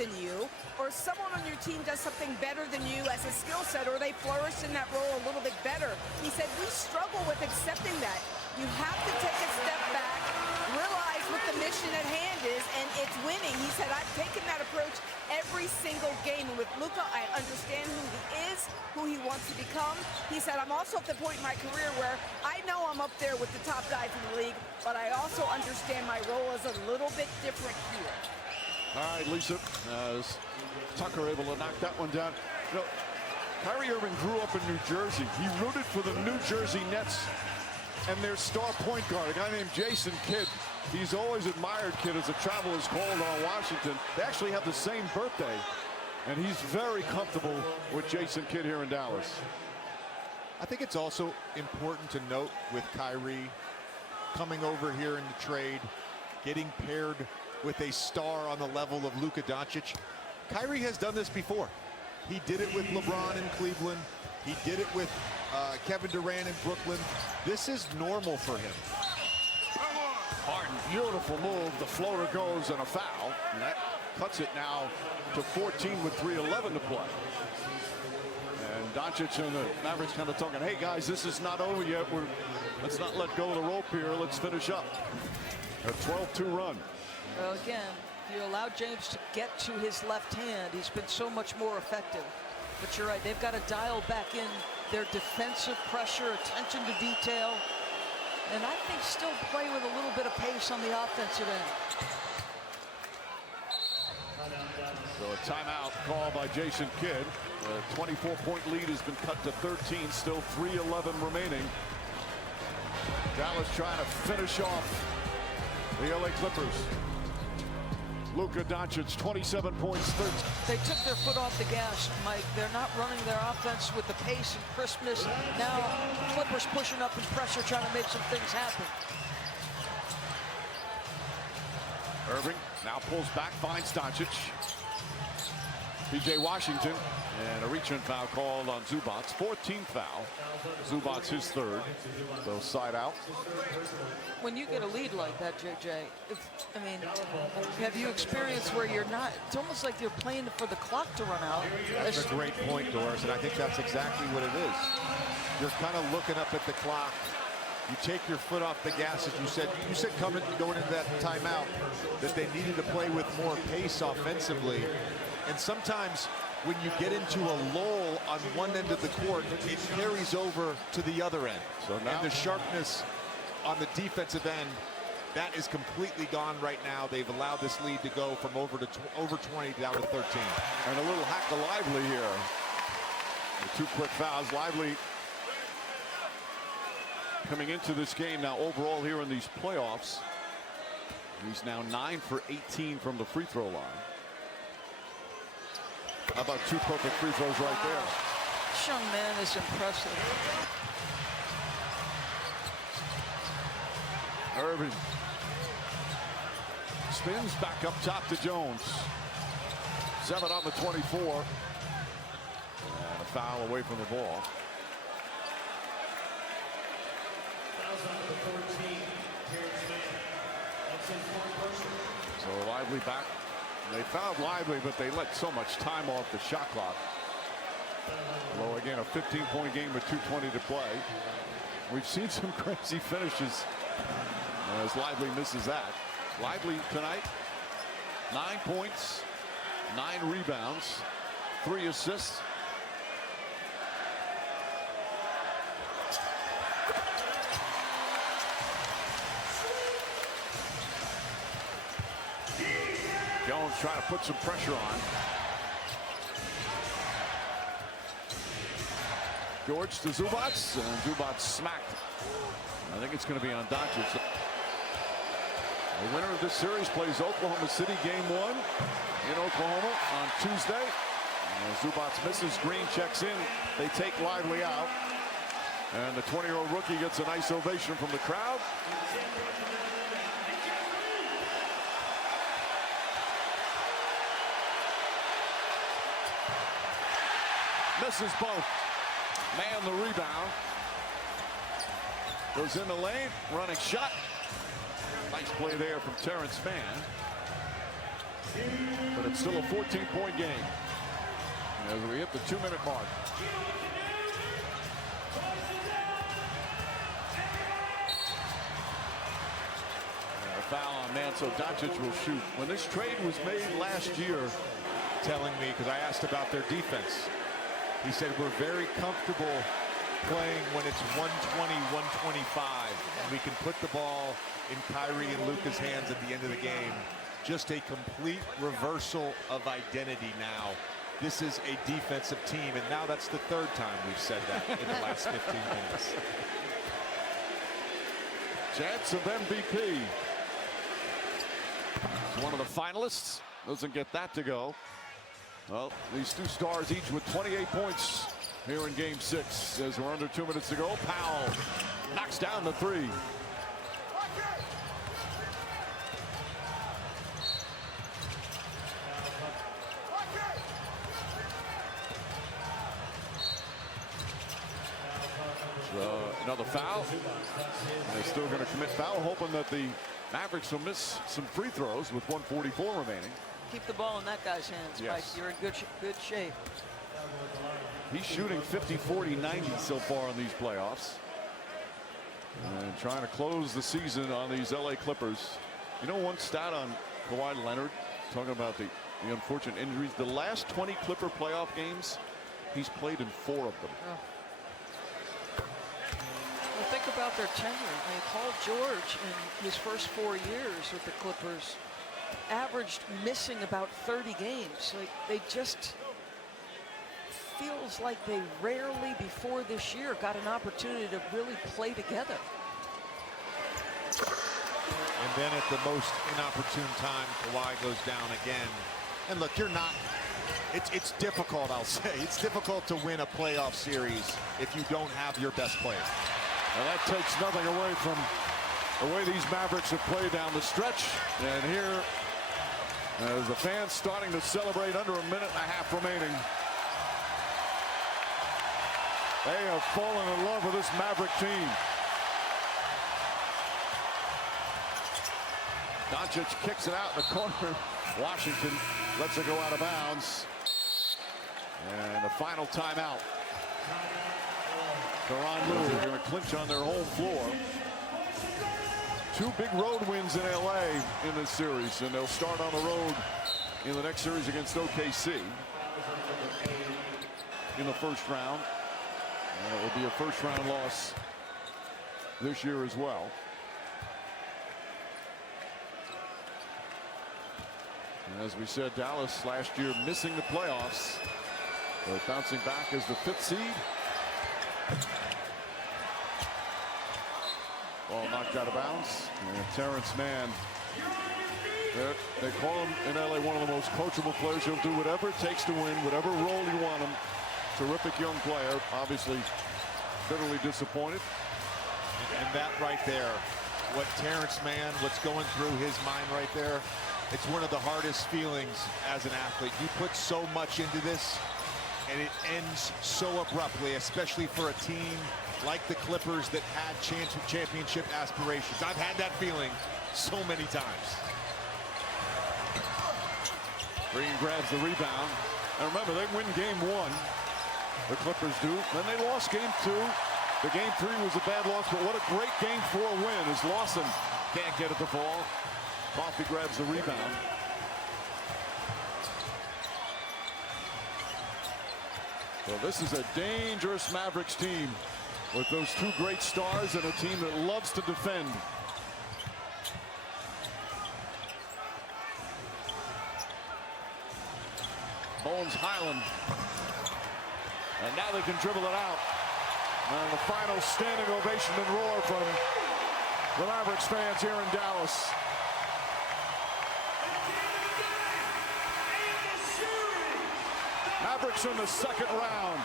than you, or someone on your team does something better than you as a skill set, or they flourish in that role a little bit better. He said, we struggle with accepting that. You have to take a step back, realize what the mission at hand is, and it's winning. He said, I've taken that approach every single game. And with Luka, I understand who he is, who he wants to become. He said, I'm also at the point in my career where I know I'm up there with the top guys in the league, but I also understand my role is a little bit different here. All right, Lisa, Tucker able to knock that one down. You know, Kyrie Irving grew up in New Jersey. He rooted for the New Jersey Nets and their star point guard, a guy named Jason Kidd. He's always admired Kidd, as the travel is called on Washington. They actually have the same birthday, and he's very comfortable with Jason Kidd here in Dallas. I think it's also important to note with Kyrie coming over here in the trade, getting paired with a star on the level of Luka Doncic. Kyrie has done this before. He did it with LeBron in Cleveland. He did it with Kevin Durant in Brooklyn. This is normal for him. Harden, beautiful move. The floater goes and a foul. And that cuts it now to 14 with 3:11 to play. And Doncic and the Mavericks kind of talking, hey guys, this is not over yet. Let's not let go of the rope here. Let's finish up. A 12-2 run. Well, again, if you allow James to get to his left hand, he's been so much more effective. But you're right, they've got to dial back in their defensive pressure, attention to detail, and I think still play with a little bit of pace on the offensive end. So a timeout called by Jason Kidd. The 24-point lead has been cut to 13, still 3:11 remaining. Dallas trying to finish off the LA Clippers. Luka Doncic, 27 points, 13. They took their foot off the gas, Mike. They're not running their offense with the pace and crispness. Now Clippers pushing up in pressure, trying to make some things happen. Irving now pulls back, finds Doncic. PJ Washington, and a reach-in foul called on Zubac. 14th foul. Zubac his third. So side out. When you get a lead like that, JJ, have you experienced where you're not, it's almost like you're playing for the clock to run out. That's a great point, Doris, and I think that's exactly what it is. You're kind of looking up at the clock. You take your foot off the gas, as you said. You said going into that timeout that they needed to play with more pace offensively. And sometimes when you get into a lull on one end of the court, it carries over to the other end. So now, and the sharpness on the defensive end, that is completely gone right now. They've allowed this lead to go from over 20 down to 13. And a little hack to Lively here. The two quick fouls. Lively coming into this game now overall here in these playoffs. He's now 9 for 18 from the free throw line. How about two perfect free throws right there? This young man is impressive. Irving spins back up top to Jones. 7 on the 24. And a foul away from the ball. So Lively back. They fouled Lively, but they let so much time off the shot clock. Although again, a 15-point game with 2:20 to play. We've seen some crazy finishes as Lively misses that. Lively tonight, 9 points, 9 rebounds, 3 assists. Jones trying to put some pressure on. George to Zubac, and Zubac smacked. I think it's going to be on Doncic. The winner of this series plays Oklahoma City game 1 in Oklahoma on Tuesday. And Zubac misses, Green checks in. They take Lively out. And the 20-year-old rookie gets a nice ovation from the crowd. Misses both. Man the rebound. Goes in the lane, running shot. Nice play there from Terrence Mann. But it's still a 14-point game as we hit the 2-minute mark. Foul on man, so Doncic will shoot. When this trade was made last year, telling me, because I asked about their defense, he said we're very comfortable playing when it's 120, 125, and we can put the ball in Kyrie and Luka's hands at the end of the game. Just a complete reversal of identity now. This is a defensive team, and now that's the third time we've said that in the last 15 minutes. Chance of MVP. One of the finalists doesn't get that to go. Well, these two stars each with 28 points here in game 6 as we're under 2 minutes to go. Powell knocks down the three. Another foul. And they're still going to commit foul, hoping that the Mavericks will miss some free throws with 1:44 remaining. Keep the ball in that guy's hands, Mike. Yes. You're in good shape. He's shooting 50, 40, 90 so far in these playoffs. And trying to close the season on these LA Clippers. You know, one stat on Kawhi Leonard, talking about the unfortunate injuries. The last 20 Clipper playoff games, he's played in 4 of them. Oh. Well, think about their tenure. I mean, Paul George in his first 4 years with the Clippers averaged missing about 30 games. Like, they just feels like they rarely before this year got an opportunity to really play together. And then at the most inopportune time, Kawhi goes down again. And look, it's difficult, I'll say. It's difficult to win a playoff series if you don't have your best player. And that takes nothing away from the way these Mavericks have played down the stretch. And here, as the fans starting to celebrate under a minute and a half remaining. They have fallen in love with this Maverick team. Doncic kicks it out in the corner. Washington lets it go out of bounds. And the final timeout. Toronto are going to clinch on their home floor. 2 big road wins in LA in this series, and they'll start on the road in the next series against OKC in the first round. And it will be a first-round loss this year as well. And as we said, Dallas last year missing the playoffs, but bouncing back as the 5th seed. Ball knocked out of bounds. And Terrence Mann, they call him in LA one of the most coachable players. He'll do whatever it takes to win, whatever role you want him. Terrific young player, obviously bitterly disappointed. And that right there, what Terrence Mann, what's going through his mind right there, it's one of the hardest feelings as an athlete. You put so much into this, and it ends so abruptly, especially for a team like the Clippers that had championship aspirations. I've had that feeling so many times. Green grabs the rebound. And remember, they win game 1. The Clippers do. Then they lost game 2. The game 3 was a bad loss, but what a great game 4 win as Lawson can't get at the ball. Coffey grabs the rebound. Well, this is a dangerous Mavericks team with those 2 great stars and a team that loves to defend. Bones Highland. And now they can dribble it out. And the final standing ovation and roar from the Mavericks fans here in Dallas. Mavericks in the second round.